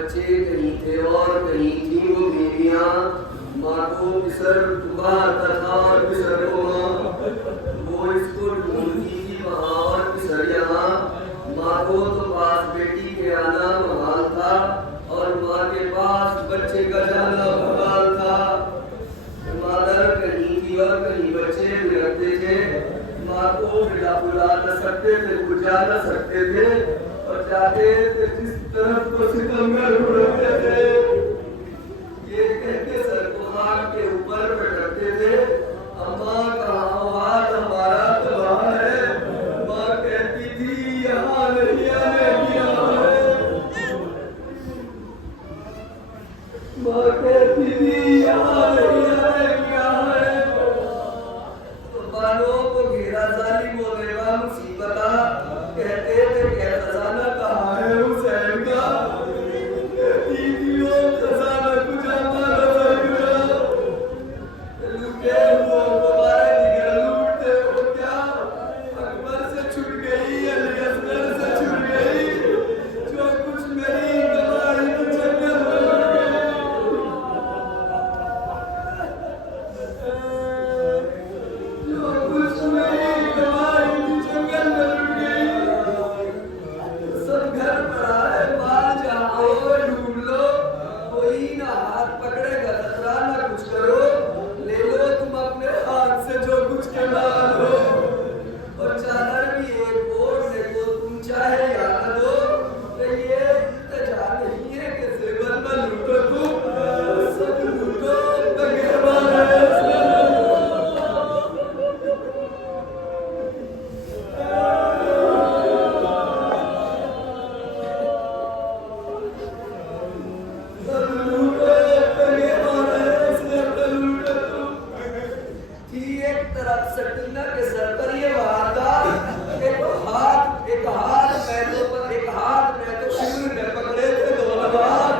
बच्चे कहीं थे और कहीं थी वो बेबियां। माँ को पिसर डूबा आता था और पिसर को वो इसको ढूंढती थी वहाँ और पिसर यहाँ। माँ को तो पास बेटी के आना महाल था और माँ के पास बच्चे का जाना महाल था। मादर कहीं थी और कहीं बच्चे बिगड़ते थे। माँ को बुला न सकते थे, बुझा न सकते थे और जाते थे जिस तरफ तो सितमगर उड़ते थे। ये कहते सर को हाथ के ऊपर पटकते थे, अम्मा कहाँ हो, हाथ हमारा तबाह है। माँ कहती थी यहाँ नहीं आने दिया है। माँ कहती थी यहाँ नहीं आने दिया है। तो बालों को घेरा जालिम होनेगा मुसीबता, कहते थे क्या खजाना कहाँ है हुसैन का। कहती थी वो खजाना कुछ हमारा लूटे हुआ तुम्हारे जिगर लूटते हो क्या। अकबर से छुट गई, अली असगर से छुट गई, जो कुछ मेरी कमाई की जंगल में लुट गई। जो कुछ मेरी कमाई की जंगल में लुट गई। सब घर पड़ा है, बाहर जाओ ढूंढ लो, कोई ना हाथ पकड़ेगा खतरा ना कुछ करो। ले लो तुम अपने हाथ से जो कुछ के लो और चादर भी एक ओढ़ने को तुम चाहे या न दो। तो ये इल्तिजा नहीं है कि जेवर न लूटो तुम, सब लूटो बगैर सकीना के सर पर ये वारदात। एक हाथ में तो शिविर में पकड़े थे दोनों हाथ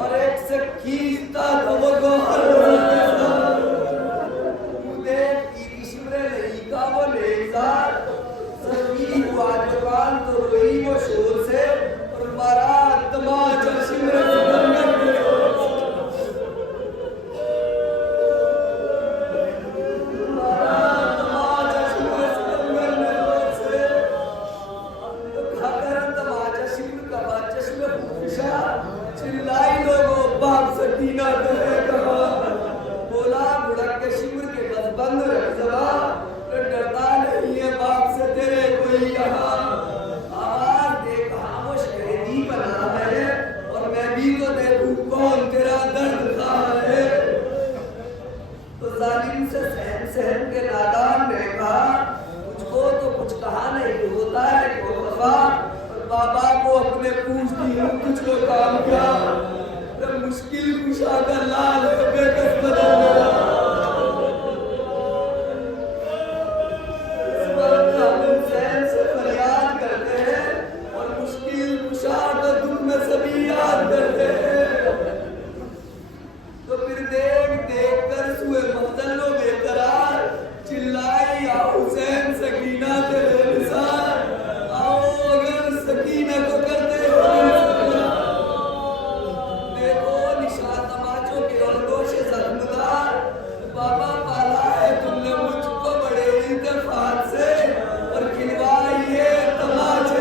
और एक से खींचता तो वो गोहर शिवरे नहीं का वो लेजार सकी हुआ जवान तो रोई वो शोर से और मारा तमाचा शिवरे सकीना करे कहा। बोला बुढ़क के शिविर के बस बंद रख जवा, तो डरता नहीं है बाप से तेरे कोई यहाँ। आवाज दे कहा वो शहीदी बना है और मैं भी तो देखूं कौन तेरा दर्द खा है। तो जालिम से सहन के नादान ने कहा मुझको तो कुछ कहा नहीं होता है को वफा, और बाबा को अपने पूछती हूँ तुझको काम क्या। मुश्किल कुशा का लाल बेकस बदल गया। हुसैन से फरियाद करते हैं और मुश्किल कुशा का दुख में सभी याद करते हैं। तो फिर देख कर सुए मफ्तलो बेकरार चिल्लाई या हुसैन सकीना तेरे निसार। आओ अगर सकीना को करते हो बाबा पाला है तुमने मुझको बड़े इंतफात से और खिलवाइए तमाचे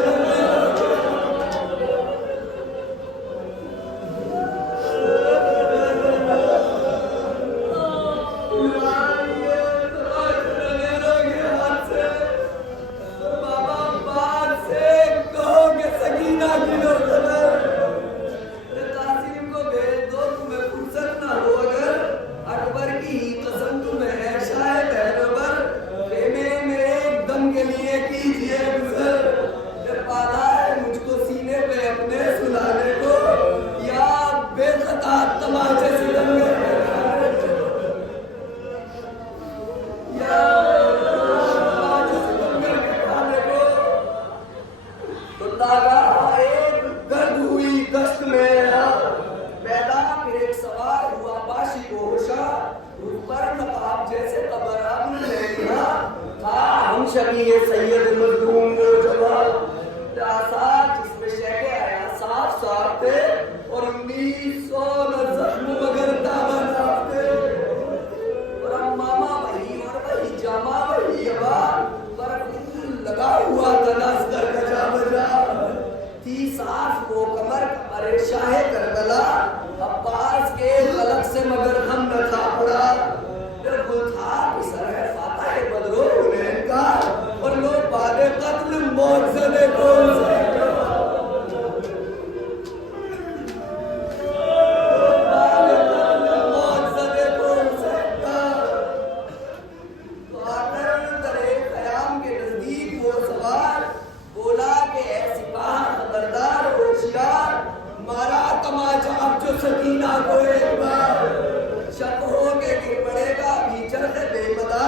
हाथ से। बाबा बात से कहोगे सकीना की तासीम को भेज दो, तुम्हें फुर्सत ना हो अगर अकबर की कसम तुम्हें ऐसा है बहरबर खेमे में एकदम के लिए कीजिए गुजर। जब पाला है मुझको सीने पे अपने सुलाने को या बेखता तमाचे से तो दागा एक गर्द हुई दस्त में पैदा फिर एक सवार हुआ बाशी को होशा ऊपर नकाब जैसे कबर अब ले लिया था हम शबी ये सैयद मजलूम वो जवाब जिसमें शेखे आया साफ साफ थे और अपनी सोन जख्म मगर दावा नापते और मामा वही और वही जामा वही अबा पर लगा हुआ तनास कर गजा बजा थी साफ वो कमर कमर शाहे करबला अब्बास के गलत से मगर हम न था पड़ा बिल्कुल था पिसर है फाता है बदरो हुनैन का और लोग बादे कत्ल मौत से कौन से सकीना को एक बार शक हो के गिर पड़ेगा भीतर से बेपदा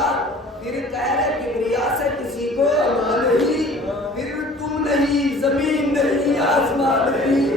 फिर कहरे किबरिया से किसी को अमान नहीं फिर तुम नहीं जमीन नहीं आसमान नहीं